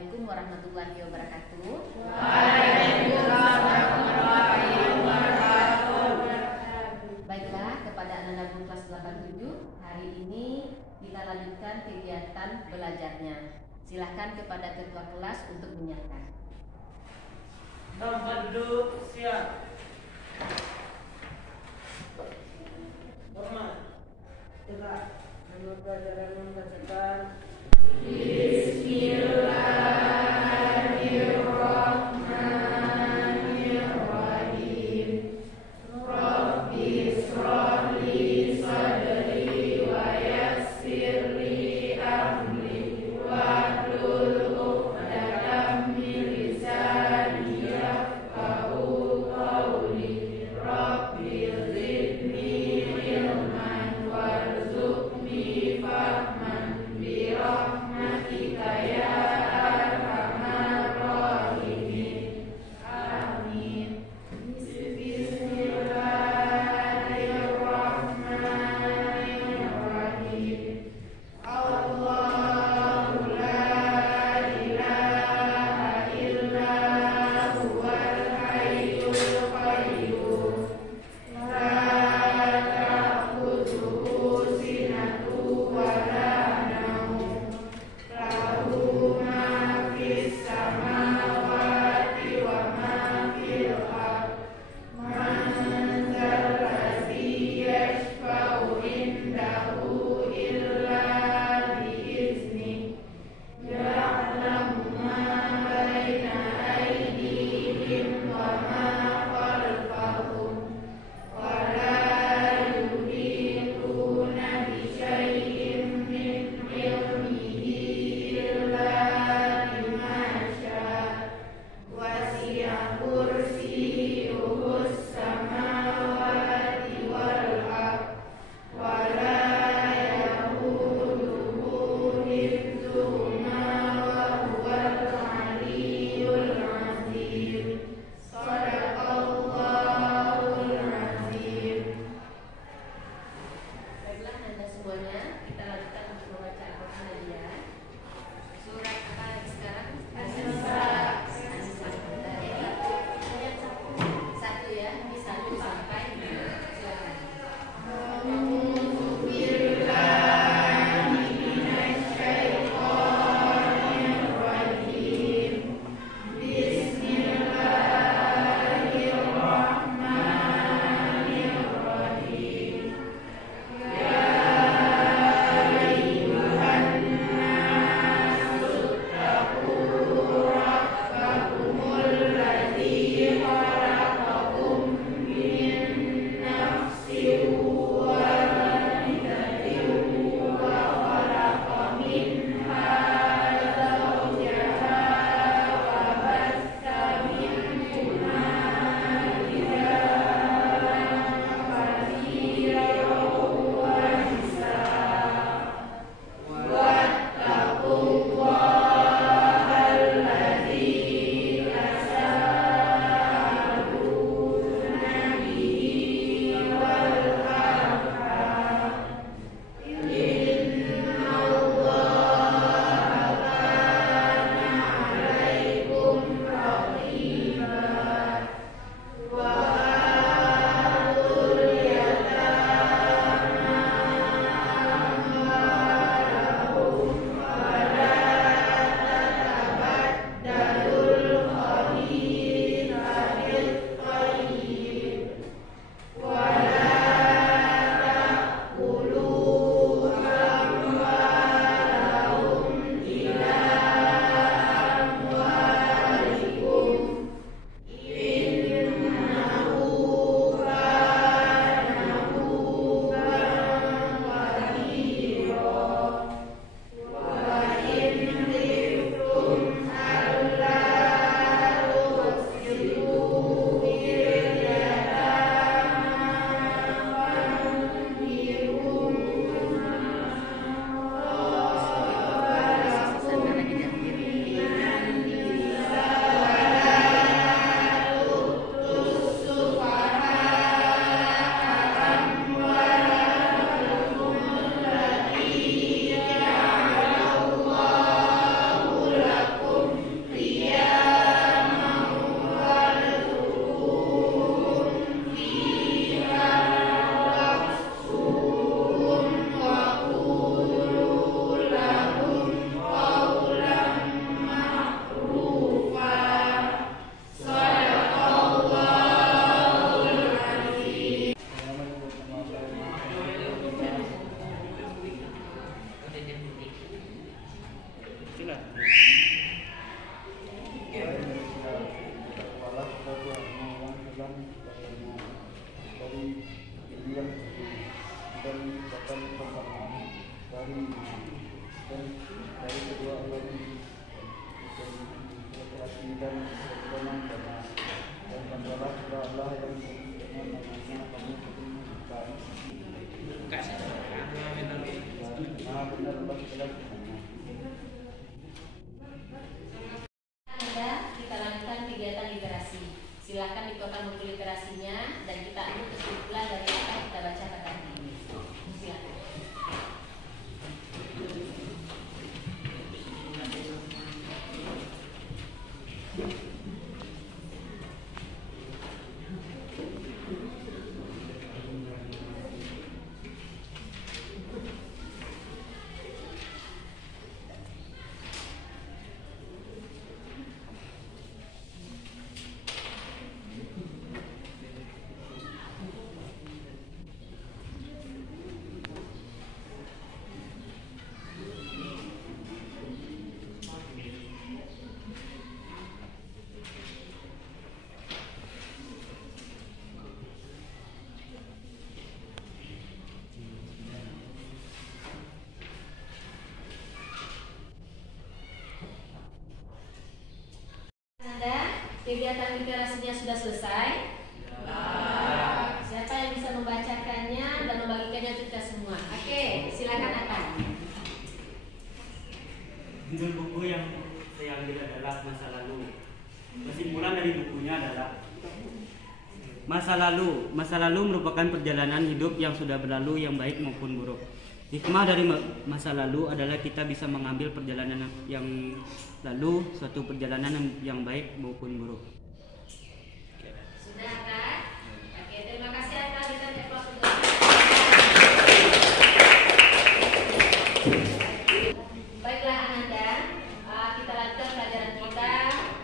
Assalamualaikum warahmatullahi wabarakatuh. Waalaikumsalam warahmatullahi wabarakatuh. Baiklah, kepada anak-anak kelas 87, hari ini kita lanjutkan kegiatan belajarnya. Silahkan kepada ketua kelas untuk menyatakan. Tempat duduk siap. Hormat. Tegak. Nama pelajaran membacakan. Bismillahirrahmanirrahim. Rabbi shrah li sadri wa yassir li amri wahlul 'uqdatam min lisani yafqahu qawli. Rabbi zidni ilman warzuqni fahman bi rahmatika ya Anda kita lakukan kegiatan literasi. Silakan dikeluarkan buku literasinya dan kita ambil kesimpulan dari apa yang kita baca pada hari ini. Silakan. Kegiatan literasinya sudah selesai? Siapa yang bisa membacakannya dan membagikannya untuk kita semua? Oke, silakan Akan. Judul buku yang saya ambil adalah Masa Lalu. Kesimpulan dari bukunya adalah masa lalu merupakan perjalanan hidup yang sudah berlalu, yang baik maupun buruk. Hikmah dari masa lalu adalah kita bisa mengambil perjalanan yang lalu, suatu perjalanan yang baik maupun buruk. Sudah kan? Oke, terima kasih Akan. Kita applause untuk baiklah Ananda, kita lanjutkan pelajaran kita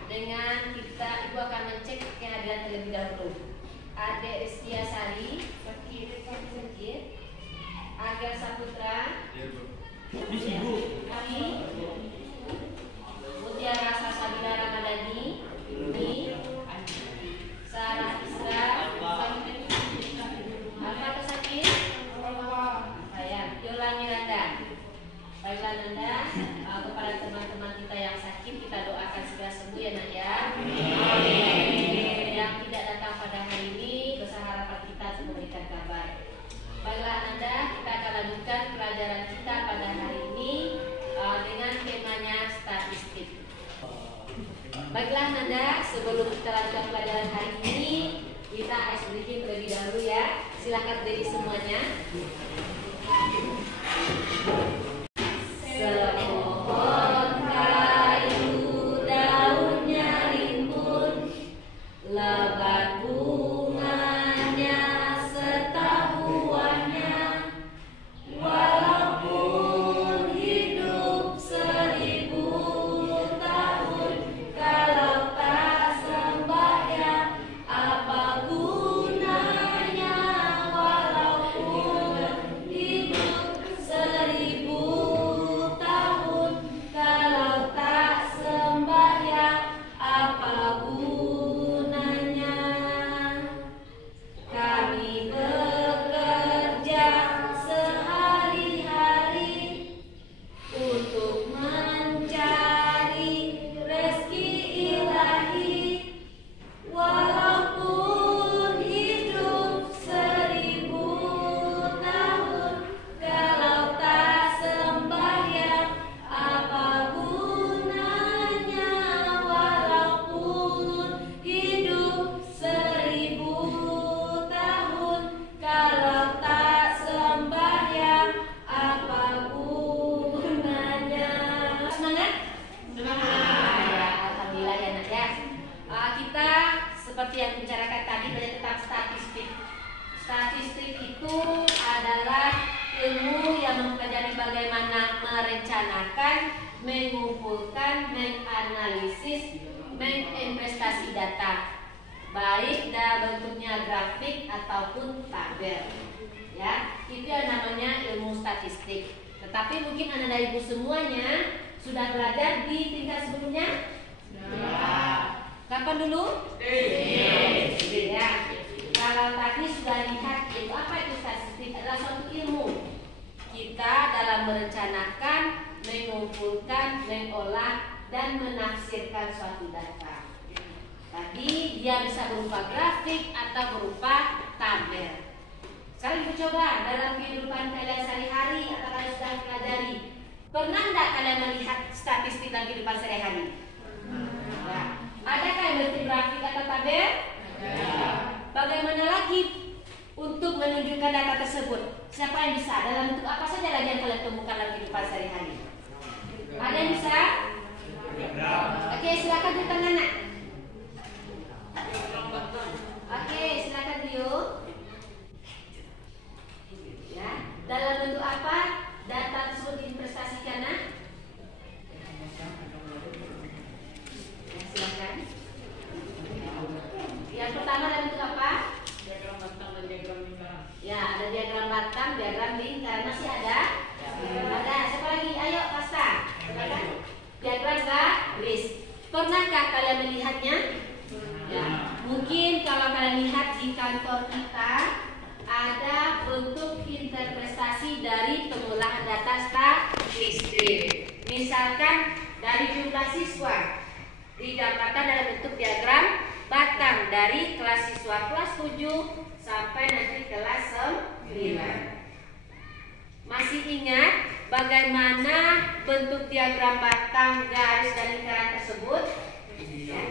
dengan Ibu akan mengecek kehadiran terlebih dahulu. Adek Rizkia Sari, sakit. Agar Saputra, Kami, Mutiara Sasabila Ramadhani, Sarah Isra, Alfa Kesakit, Yola Miranda. Baiklah Nanda, kepada teman-teman kita yang sakit kita doakan segera sembuh ya Nak ya. Yang tidak datang pada hari ini, besar harapan kita untuk memberikan kabar. Baiklah Anda, kita akan lanjutkan pelajaran kita pada hari ini dengan temanya statistik. Baiklah Anda, sebelum kita lanjutkan pelajaran hari ini, kita ice breaking terlebih dahulu ya. Silakan berdiri semuanya. Sepohon kayu daunnya rimbun, lebat bunganya serta buahnya, walaupun hidup 1000 tahun, kalau tak sembahyang apa gunanya? Walaupun hidup 1000 tahun, kalau tak sembahyang apa gunanya? Kami bekerja sehari-hari untuk mencari rezeki ilahi, walaupun hidup 1000 tahun, kalau tak sembahyang apa gunanya? Walaupun hidup 1000 tahun, kalau tak sembahyang apa gunanya? Semangat? Ya, alhamdulillah ya Nak ya. Kita seperti yang dibicarakan tadi belajar tentang statistik. Statistik itu adalah ilmu yang mempelajari bagaimana merencanakan, mengumpulkan, menganalisis, menginvestasi data, baik dalam bentuknya grafik ataupun tabel. Ya, itu yang namanya ilmu statistik. Tetapi mungkin anak dan ibu semuanya sudah belajar di tingkat sebelumnya? Ya. Kapan dulu? Ya. Kalau tadi sudah lihat itu apa itu statistik, adalah suatu ilmu. Kita dalam merencanakan, mengumpulkan, mengolah, dan menafsirkan suatu data. Tadi dia bisa berupa grafik atau berupa tabel. Kalian coba dalam kehidupan kalian sehari-hari atau kalian sudah pelajari, pernah tidak kalian melihat statistik dalam kehidupan sehari-hari? Nah, adakah yang bentuk grafik atau tabel? Bagaimana lagi untuk menunjukkan data tersebut? Siapa yang bisa? Dalam bentuk apa saja lagi yang kalian temukan dalam kehidupan sehari-hari? Ada yang bisa? Oke, silakan di tangan nak. Oke, silakan Rio. Ya, dalam bentuk apa data tersebut diinvestasikan nak? Ya, silakan. Yang pertama dalam bentuk apa? Diagram batang dan diagram lingkaran. Ya, ada diagram batang, diagram lingkaran. Masih ada? Ada. Siapa lagi? Ayo, Pasta. Silakan. Diagram garis. Pernahkah kalian melihatnya? Ya. Mungkin kalau kalian lihat di kantor kita ada bentuk interpretasi dari pengolahan data statistik. Misalkan dari jumlah siswa digambarkan dalam bentuk diagram batang dari kelas siswa kelas 7 sampai nanti kelas 9. Masih ingat bagaimana bentuk diagram batang, garis, dan lingkaran tersebut? Ya.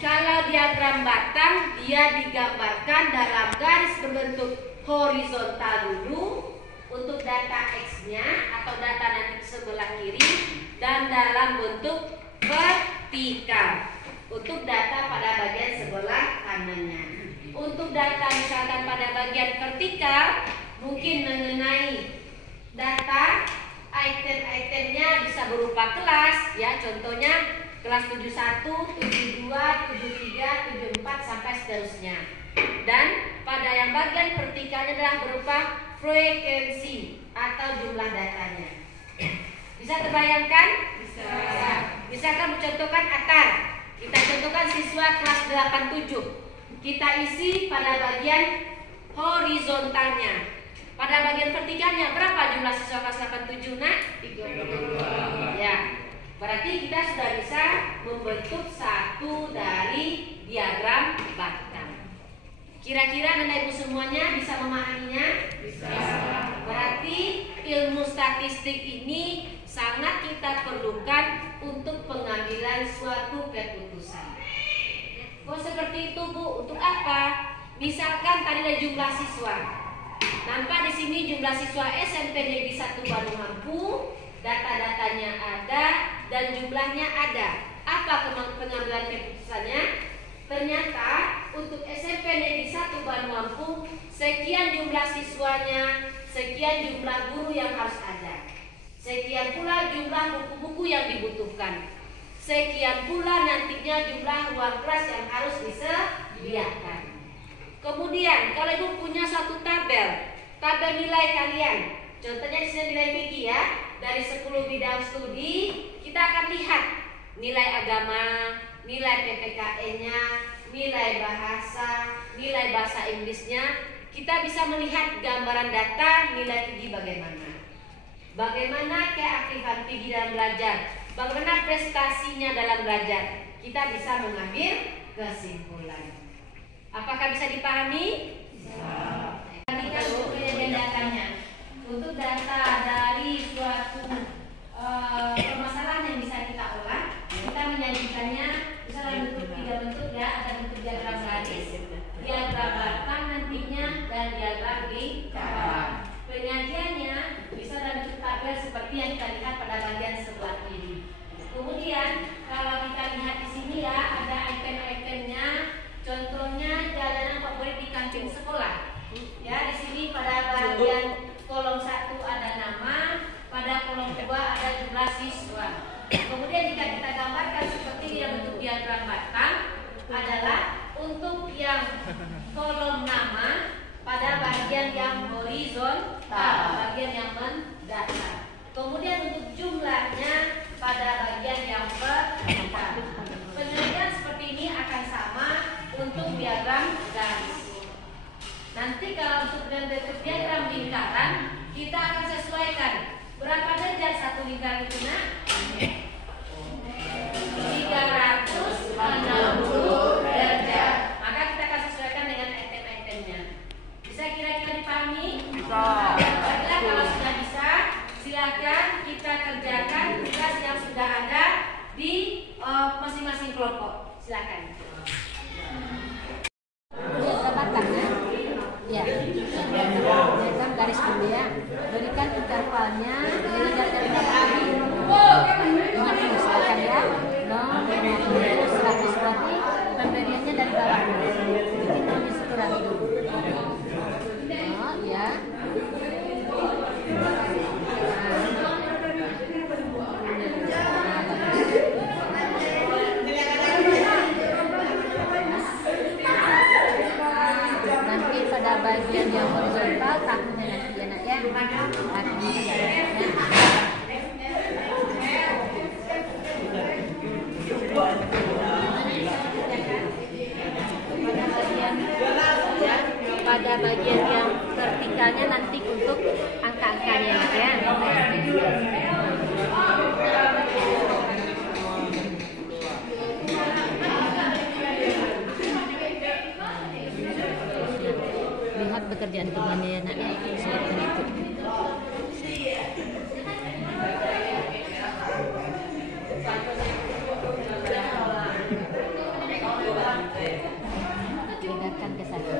Kalau diagram batang, dia digambarkan dalam garis berbentuk horizontal dulu untuk data X-nya atau data nanti sebelah kiri, dan dalam bentuk vertikal untuk data pada bagian sebelah kanannya. Untuk data misalkan pada bagian vertikal mungkin mengenai data item-itemnya bisa berupa kelas, ya, contohnya kelas 71, 72, 73, 74 sampai seterusnya. Dan pada yang bagian vertikalnya adalah berupa frekuensi atau jumlah datanya. Bisa terbayangkan? Bisa. Ya. Misalkan mencontohkan Atar. Kita contohkan siswa kelas 87. Kita isi pada bagian horizontalnya. Pada bagian vertikalnya berapa jumlah siswa kelas 87 nak? 32. Ya. Berarti kita sudah bisa membentuk satu dari diagram batang. Kira-kira Anda Ibu semuanya bisa memahaminya? Bisa. Berarti ilmu statistik ini sangat kita perlukan untuk pengambilan suatu keputusan. Kok seperti itu Bu? Untuk apa? Misalkan tadi ada jumlah siswa. Nampak di sini jumlah siswa SMP Negeri 1 Bandung Mampu, data-datanya ada dan jumlahnya ada. Apa pengambilan keputusannya? Ternyata untuk SMP Negeri 1 Bandung Mampu, sekian jumlah siswanya, sekian jumlah guru yang harus ada. Sekian pula jumlah buku-buku yang dibutuhkan. Sekian pula nantinya jumlah ruang kelas yang harus disediakan. Kemudian kalau Ibu punya suatu tabel nilai kalian, contohnya di sini nilai PG ya, dari 10 bidang studi kita akan lihat nilai agama, nilai PPKN-nya, nilai bahasa Inggrisnya. Kita bisa melihat gambaran data nilai PG bagaimana. Bagaimana keaktifan PG dalam belajar, bagaimana prestasinya dalam belajar. Kita bisa mengambil kesimpulan. Apakah bisa dipahami? Bisa. Kita untuk penyajian datanya. Untuk data dari suatu permasalahan yang bisa kita olah, kita menyajikannya bisa dalam bentuk 3 bentuk ya. Ada bentuk diagram garis, diagram batang nantinya, dan diagram lingkaran. Penyajiannya bisa dalam bentuk tabel seperti yang kita lihat pada bagian sebelah kiri. Kemudian kalau kita lihat di sini ya, ada item-itemnya. Contohnya jalanan favorit di kantin sekolah. Ya, di sini pada bagian kolom 1 ada nama, pada kolom 2 ada jumlah siswa. Kemudian jika kita gambarkan seperti yang bentuk diagram batang adalah untuk yang kolom nama pada bagian yang horizontal, bagian yang mendatar. Kemudian untuk jumlahnya pada bagian yang vertikal. Penyajian seperti ini akan sama untuk diagram garis. Nanti kalau untuk diagram lingkaran, kita akan sesuaikan berapa derajat satu lingkaran itu nak? 360 derajat. Maka kita akan sesuaikan dengan item-itemnya. Bisa kira-kira dipahami? kita kerjakan tugas yang sudah ada di masing-masing kelompok. Silakan. Ya, diagram garis dulu ya. Berikan intervalnya dari data tadi. Silakan ya. 0, 50, 100 berarti pemberiannya dari bawah. Bikin tulis ukuran dulu. Oh ya. Nanti pada bagian yang horizontal kakunya nanti anak ya. Pada bagian yang vertikalnya nanti untuk angka-angkanya ya. Lihat pekerjaan temannya ya nak ya, seperti itu. Dengarkan ke saya.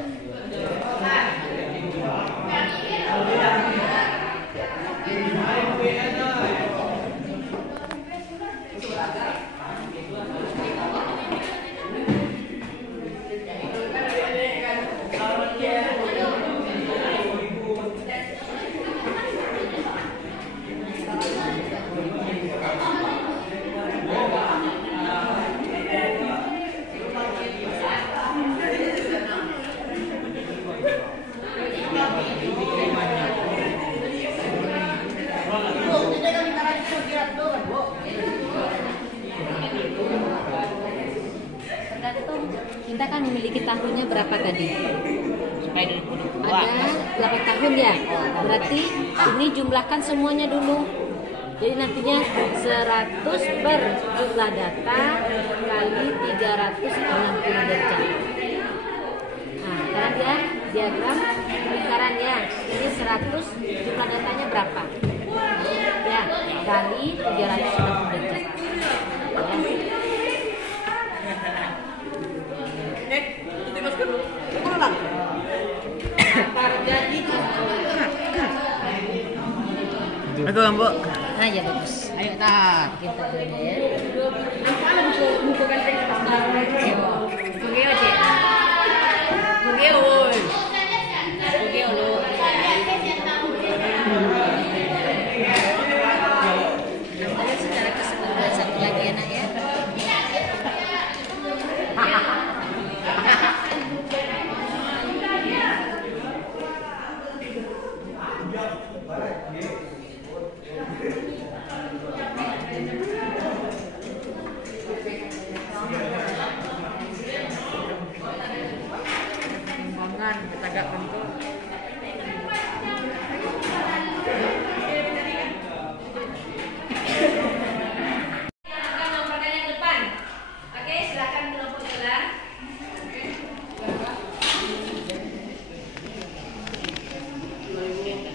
Tergantung kita kan memiliki tahunnya berapa tadi? Ada 8 tahun ya. Berarti ini jumlahkan semuanya dulu. Jadi nantinya 100 per jumlah data kali 360 derajat. Nah, sekarang dia diagram lingkaran ya. Ini 100 jumlah datanya berapa? Ya, kali 360 derajat. Aku Mbok. Nah, ya bagus. Ayo tak. Kita dulu ya. Apa buku kan teks Bugeo cek. Bugeo woi. Bugeo lo. Namanya secara keseluruhan satu lagi ya nak ya. Timbangan kita gak bentuk. Nomor yang depan. Oke, silakan kelompok sebelah.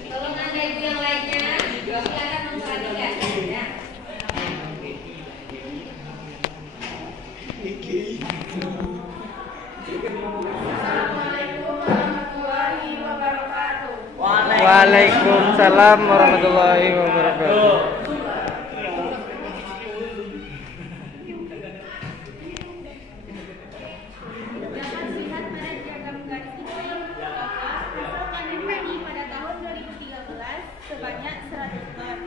Tolong anda ibu yang lainnya silakan memperhatikan ya. Waalaikumsalam warahmatullahi wabarakatuh. Dapat dilihat pada diagram garis ini bahwa hasil panen padi pada tahun 2013 sebanyak 100 ton.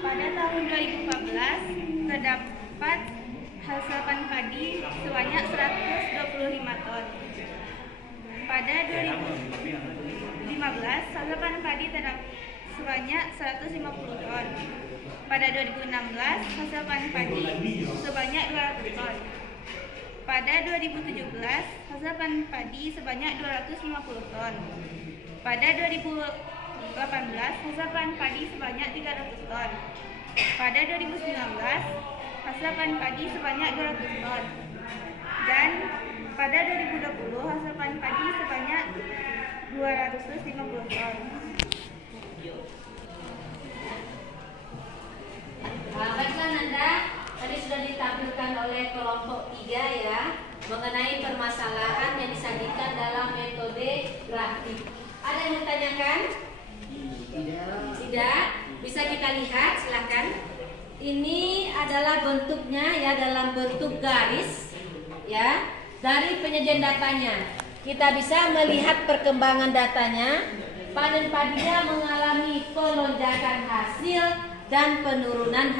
Pada tahun 2014 terdapat hasil panen padi sebanyak 125 ton. Pada 2015 hasil panen padi terdapat sebanyak 150 ton. Pada 2016 hasil panen padi sebanyak 200 ton. Pada 2017 hasil panen padi sebanyak 250 ton. Pada 2018 hasil panen padi sebanyak 300 ton. Pada 2019 hasil panen padi sebanyak 200 ton. Dan pada 2020 hasil panen padi sebanyak 250 ton. oleh kelompok 3 ya, mengenai permasalahan yang disajikan dalam metode grafik. Ada yang ditanyakan? Tidak. Bisa kita lihat, silakan. Ini adalah bentuknya ya, dalam bentuk garis ya. Dari penyajian datanya kita bisa melihat perkembangan datanya. Panen padinya mengalami pelonjakan hasil dan penurunan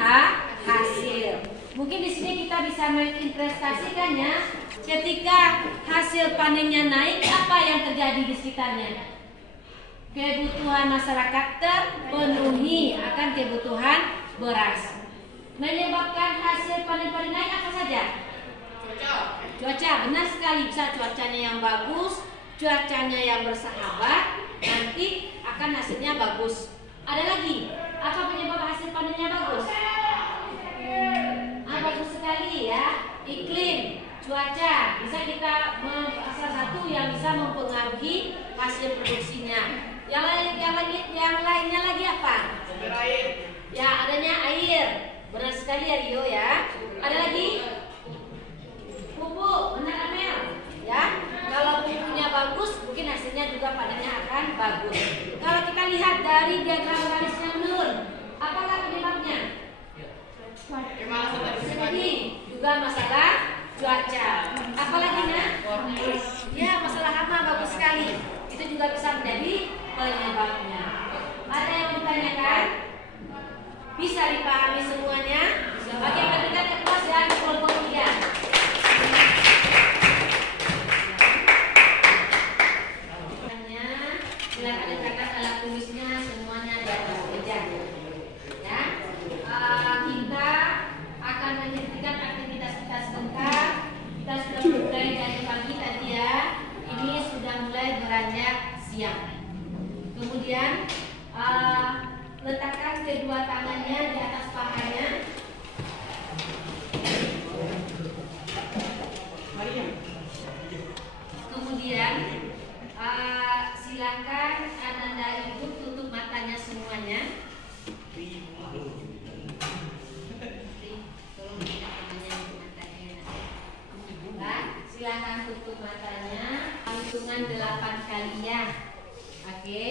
hasil. Mungkin di sini kita bisa menginvestasikannya. Ketika hasil panennya naik, apa yang terjadi di sekitarnya? Kebutuhan masyarakat terpenuhi akan kebutuhan beras. Menyebabkan hasil panen padi naik apa saja? Cuaca, benar sekali. Bisa cuacanya yang bagus, cuacanya yang bersahabat, nanti akan hasilnya bagus. Ada lagi, apa penyebab hasil panennya bagus? Bagus sekali ya. Iklim, cuaca, bisa kita salah satu yang bisa mempengaruhi hasil produksinya. Yang lainnya lagi apa? Ya, adanya air. Benar sekali ya Rio ya. Ada lagi? Pupuk, benar Amel ya. Kalau pupuknya bagus, mungkin hasilnya juga panennya akan bagus. Kalau kita lihat dari diagram garisnya menurun, apakah penyebabnya? Jadi juga masalah cuaca. Apalagi ya, masalah hama, bagus sekali. Itu juga bisa menjadi penyebabnya. Ada yang ditanyakan? Bisa dipahami semuanya? Bagi yang terdekat ke kelas ya, di kelompok 3. Silakan letakkan alat tulisnya semuanya di atas meja. Ya, kita akan menghentikan aktivitas kita sebentar. Kita sudah mulai dari pagi tadi ya. Ini sudah mulai beranjak siang. Kemudian letakkan kedua tangannya di atas pahanya. Kemudian silakan Ananda Ibu tutup matanya semuanya. Silakan tutup matanya. Hitungan 8 kali ya. Oke,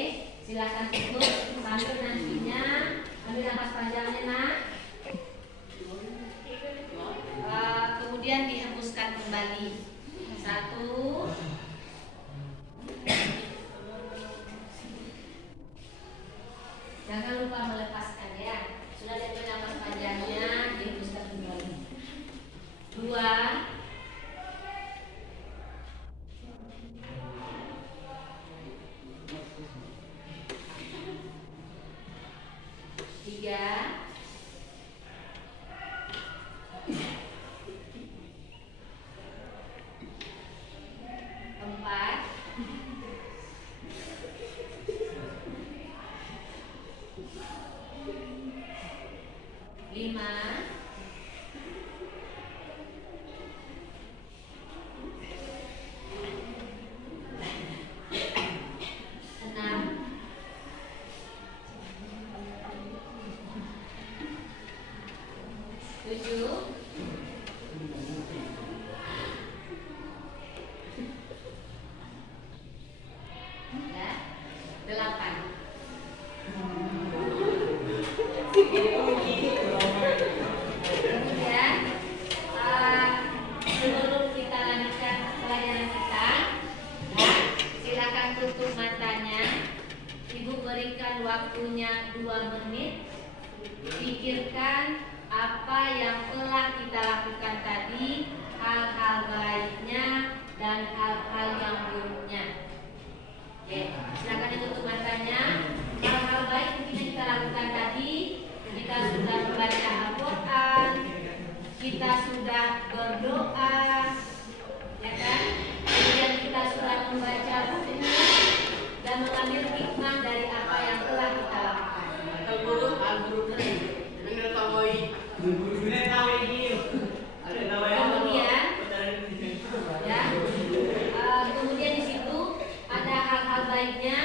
silakan tutup sambil nantinya ambil nafas panjangnya nak. Kemudian dihembuskan kembali. 1. Jangan lupa melepaskan ya. Sudah diambil nafas panjangnya, dihembuskan kembali. 2. 3. 4. 5. 6. 7. 8. Kemudian sebelum kita lanjutkan pelajaran kita, silakan tutup matanya. Ibu berikan waktunya 2 menit. Pikirkan apa yang telah kita lakukan tadi, hal-hal baiknya dan hal-hal yang buruknya. Oke, silakan ditutup matanya. Hal-hal baik mungkin yang kita lakukan tadi, kita sudah membaca Al-Quran, kita sudah berdoa, ya kan? Kemudian kita sudah membaca buku dan mengambil hikmah dari apa yang telah kita lakukan. Kemudian di situ ada hal-hal baiknya.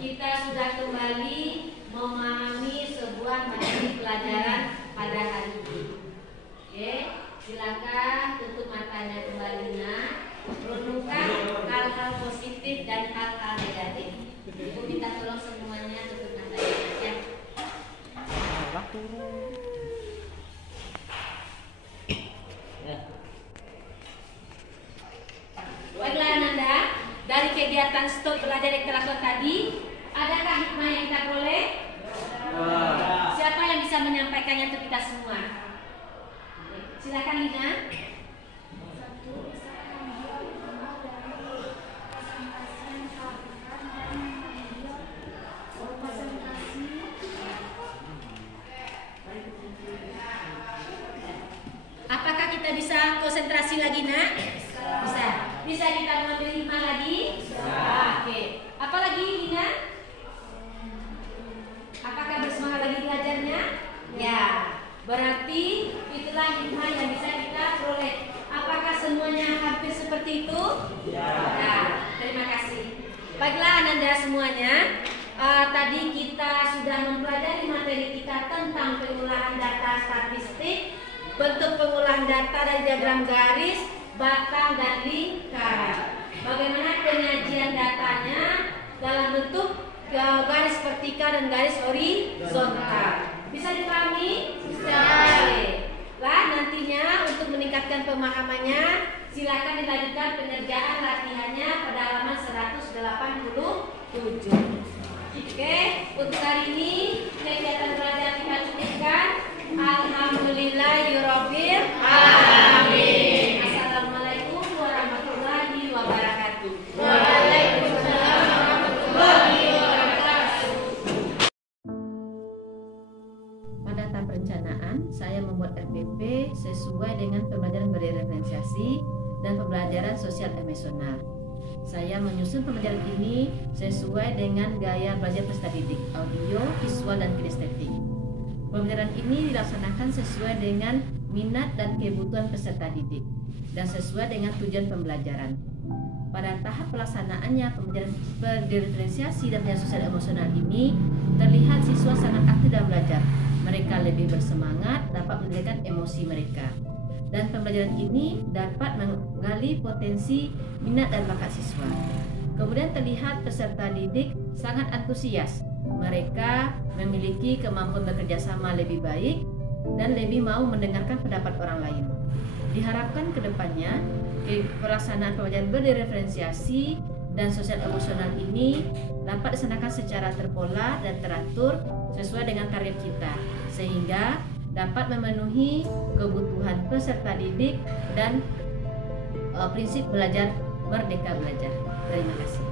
Kita sudah kembali memahami sebuah materi pelajaran pada hari ini. Oke, silakan Lah turun. Baiklah Ananda, dari kegiatan stop belajar yang kita lakukan tadi, adakah hikmah yang kita peroleh? Siapa yang bisa menyampaikannya untuk kita semua? Silakan Lina. Apakah kita bisa konsentrasi lagi, Nak? Bisa. Bisa kita mengambil hikmah lagi? Oke. Apa lagi, Lina? Apakah bersemangat lagi belajarnya? Ya. Berarti itulah hikmah yang bisa kita peroleh. Apakah semuanya hampir seperti itu? Ya. Nah, terima kasih. Baiklah Ananda semuanya. Tadi kita sudah mempelajari materi kita tentang pengolahan data statistik, bentuk pengolahan data dari diagram garis, batang, dan lingkar. Bagaimana penyajian datanya dalam bentuk garis vertikal dan garis horizontal. Bisa dipahami? Bisa. Lah nantinya untuk meningkatkan pemahamannya, silakan dilanjutkan pengerjaan latihannya pada halaman 187. Oke, untuk hari ini kegiatan belajar kita cukupkan. Alhamdulillahirabbil alamin. Assalamualaikum warahmatullahi wabarakatuh. Waalaikumsalam warahmatullahi wabarakatuh. Pada tahap perencanaan, saya membuat RPP sesuai dengan pembelajaran berdiferensiasi dan pembelajaran sosial emosional. Saya menyusun pembelajaran ini sesuai dengan gaya belajar peserta didik, audio, visual, dan kinestetik. Pembelajaran ini dilaksanakan sesuai dengan minat dan kebutuhan peserta didik dan sesuai dengan tujuan pembelajaran. Pada tahap pelaksanaannya pembelajaran berdiferensiasi dan pembelajaran sosial emosional ini terlihat siswa sangat aktif dalam belajar. Mereka lebih bersemangat, dapat mengendalikan emosi mereka. Dan pembelajaran ini dapat menggali potensi minat dan bakat siswa. Kemudian terlihat peserta didik sangat antusias. Mereka memiliki kemampuan bekerja sama lebih baik dan lebih mau mendengarkan pendapat orang lain. Diharapkan ke depannya pelaksanaan pembelajaran berdiferensiasi dan sosial emosional ini dapat dilaksanakan secara terpola dan teratur sesuai dengan target kita, sehingga dapat memenuhi kebutuhan peserta didik dan prinsip belajar merdeka belajar. Terima kasih.